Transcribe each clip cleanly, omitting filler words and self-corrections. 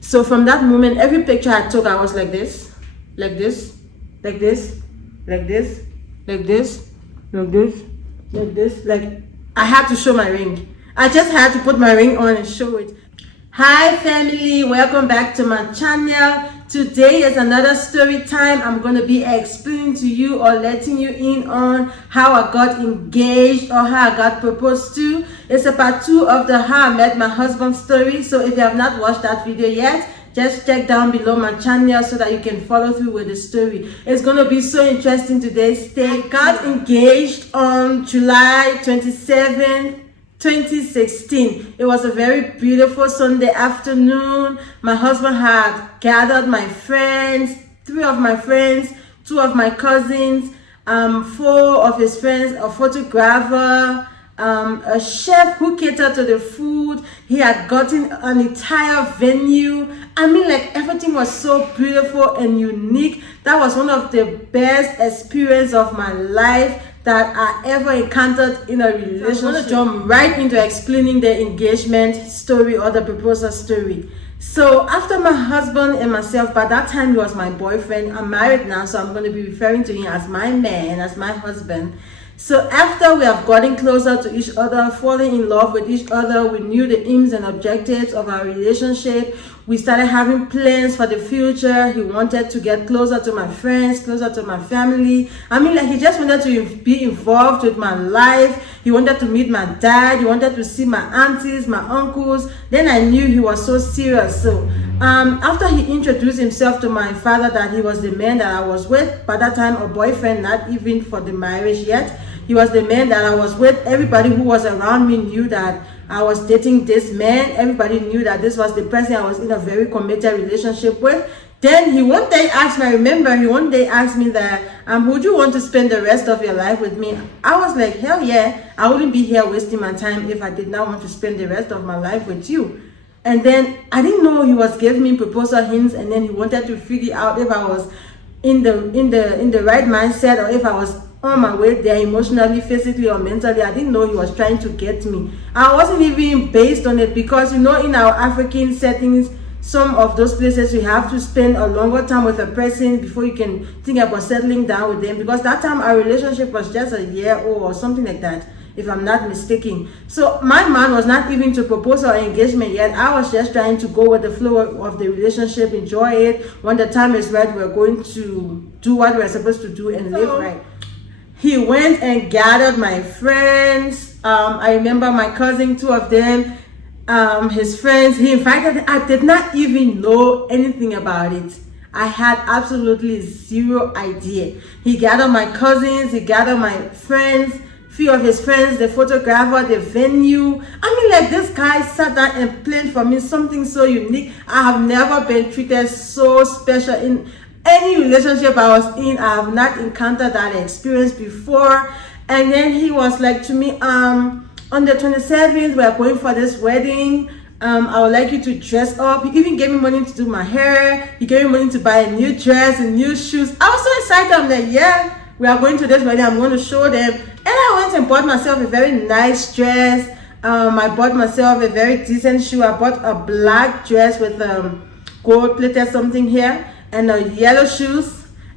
So from that moment, every picture I took, I was like this, like this, like this, like this, like this, like this, like this. Like I had to show my ring. I just had to put my ring on and show it. Hi family, welcome back to my channel. Today is another story time. I'm going to be explaining to you or letting you in on how I got engaged or how I got proposed to. It's a part 2 of the how I met my husband story. So if you have not watched that video yet, just check down below my channel so that you can follow through with the story. It's going to be so interesting today. I got engaged on July 27th. 2016. It was a very beautiful Sunday afternoon. My husband had gathered my friends, 3 of my friends, 2 of my cousins, 4 of his friends, a photographer, a chef who catered to the food. He had gotten an entire venue. I mean, like, everything was so beautiful and unique. That was one of the best experiences of my life that I ever encountered in a relationship. I'm going to jump right into explaining the engagement story or the proposal story. So after my husband and myself, by that time he was my boyfriend. I'm married now, so I'm going to be referring to him as my man, as my husband. So after we have gotten closer to each other, falling in love with each other, we knew the aims and objectives of our relationship. We started having plans for the future. He wanted to get closer to my friends, closer to my family. I mean, like, he just wanted to be involved with my life. He wanted to meet my dad. He wanted to see my aunties, my uncles. Then I knew he was so serious. So after he introduced himself to my father that he was the man that I was with, by that time a boyfriend, not even for the marriage yet. He was the man that I was with. Everybody who was around me knew that I was dating this man. Everybody knew that this was the person I was in a very committed relationship with. Then he one day asked me, I remember he one day asked me that, would you want to spend the rest of your life with me? I was like, hell yeah. I wouldn't be here wasting my time if I did not want to spend the rest of my life with you. And then I didn't know he was giving me proposal hints, and then he wanted to figure out if I was in the right mindset or if I was on my way there emotionally, physically, or mentally. I didn't know he was trying to get me. I wasn't even based on it because, you know, in our African settings, some of those places you have to spend a longer time with a person before you can think about settling down with them, because that time our relationship was just a year old or something like that, if I'm not mistaken. So my man was not even to propose our engagement yet. I was just trying to go with the flow of the relationship, enjoy it. When the time is right, we're going to do what we're supposed to do and live right. He went and gathered my friends. I remember my cousin, 2 of them, his friends. He invited. I did not even know anything about it. I had absolutely zero idea. He gathered my cousins. He gathered my friends, few of his friends, the photographer, the venue. I mean, like, this guy sat down and planned for me something so unique. I have never been treated so special in any relationship I was in. I have not encountered that experience before. And then he was like to me, on the 27th, we are going for this wedding. I would like you to dress up. He even gave me money to do my hair. He gave me money to buy a new dress and new shoes. I was so excited. I'm like, yeah, we are going to this wedding. I'm going to show them. And I went and bought myself a very nice dress. I bought myself a very decent shoe. I bought a black dress with gold plated something here and yellow shoes.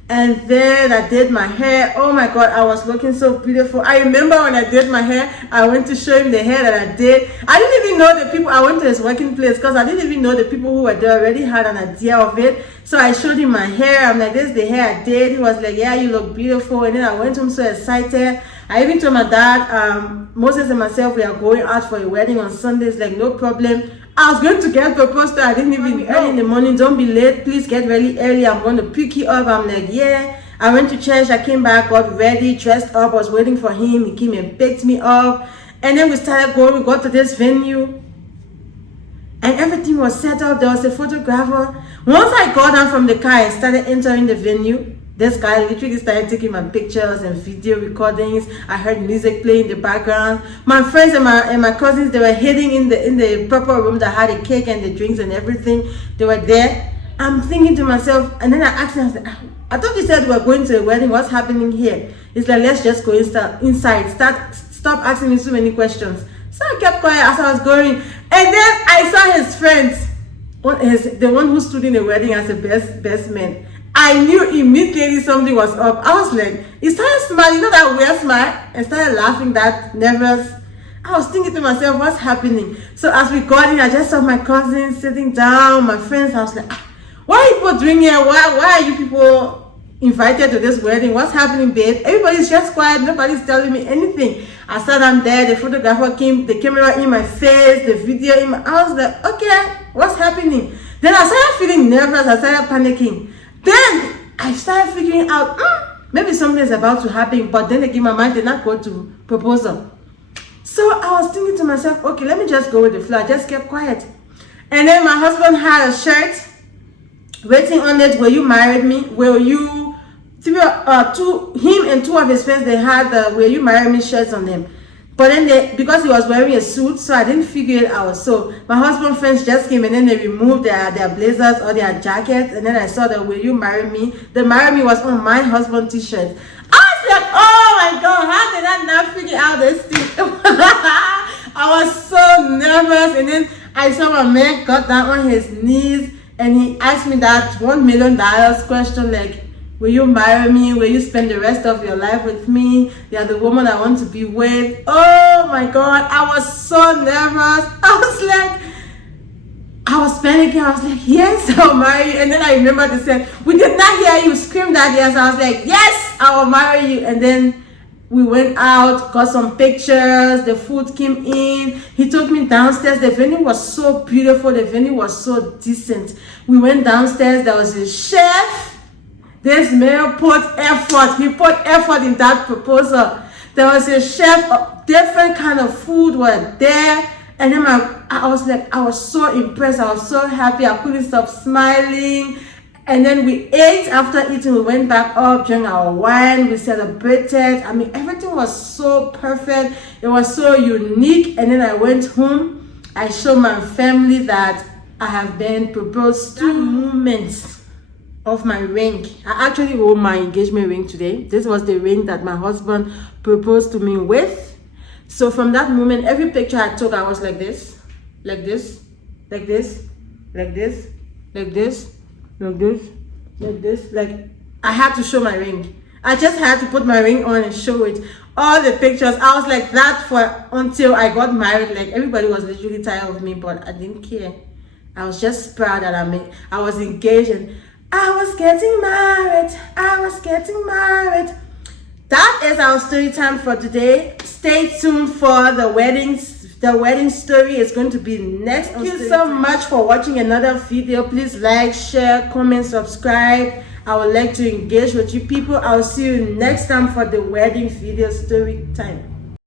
And then I did my hair. Oh my God, I was looking so beautiful. I remember when I did my hair, I went to show him the hair that I did. I didn't even know the people. I went to his working place because I didn't even know the people who were there already had an idea of it. So I showed him my hair. I'm like, this is the hair I did. He was like, yeah, you look beautiful. And then I went home so excited. I even told my dad, Moses and myself, we are going out for a wedding on Sundays. Like, no problem. I was going to get proposed to. I didn't even early in the morning. Don't be late. Please get really early. I'm going to pick you up. I'm like, yeah. I went to church. I came back, got ready, dressed up. I was waiting for him. He came and picked me up. And then we started going. We got to this venue. And everything was set up. There was a photographer. Once I got down from the car and started entering the venue, this guy literally started taking my pictures and video recordings. I heard music playing in the background. My friends and my cousins, they were hiding in the proper room that had a cake and the drinks and everything. They were there. I'm thinking to myself, and then I asked him, I thought you said we were going to a wedding. What's happening here? It's like, let's just go inside. Stop asking me so many questions. So I kept quiet as I was going. And then I saw his friends. the one who stood in the wedding as the best man. I knew immediately something was up. I was like, he started smiling, you know that weird smile, and started laughing, that nervous. I was thinking to myself, what's happening? So as we got in, I just saw my cousins sitting down, my friends. I was like, what are you people doing here? Why are you people invited to this wedding? What's happening, babe? Everybody's just quiet. Nobody's telling me anything. I sat down there. The photographer came, the camera in my face, the video in my... I was like, okay, what's happening? Then I started feeling nervous. I started panicking. Then I started figuring out, maybe something is about to happen. But then again, my mind did not go to proposal. So I was thinking to myself, okay, let me just go with the flow. I just kept quiet. And then my husband had a shirt waiting on it. Will you marry me? Will you? Him and two of his friends, they had the will you marry me shirts on them. But then because he was wearing a suit, so I didn't figure it out. So my husband's friends just came and then they removed their blazers or their jackets. And then I saw the will you marry me? The marry me was on my husband's t-shirt. I was like, oh my God, how did I not figure out this thing? I was so nervous. And then I saw my man got down on his knees and he asked me that $1 million question, like, will you marry me? Will you spend the rest of your life with me? You're the woman I want to be with. Oh my God, I was so nervous. I was panicking. I was like, yes, I'll marry you. And then I remember they said, we did not hear you scream that yes. I was like, yes, I will marry you. And then we went out, got some pictures, the food came in. He took me downstairs. The venue was so beautiful. The venue was so decent. We went downstairs. There was a chef. This man put effort. He put effort in that proposal. There was a chef, different kind of food were there. And then I was like, I was so impressed. I was so happy. I couldn't stop smiling. And then we ate. After eating, we went back up, drank our wine. We celebrated. I mean, everything was so perfect. It was so unique. And then I went home. I showed my family that I have been proposed to. Moments of my ring. I actually wore my engagement ring today. This was the ring that my husband proposed to me with. So from that moment, every picture I took, I was like this, like this, like this, like this, like this, like this, like this. Like, I had to show my ring. I just had to put my ring on and show it. All the pictures, I was like that until I got married. Like, everybody was literally tired of me, but I didn't care. I was just proud that I was engaged and I was getting married. I was getting married. That is our story time for today. Stay tuned for the weddings. The wedding story is going to be next. Thank you so much for watching another video. Please like, share, comment, subscribe. I would like to engage with you people. I'll see you next time for the wedding video story time.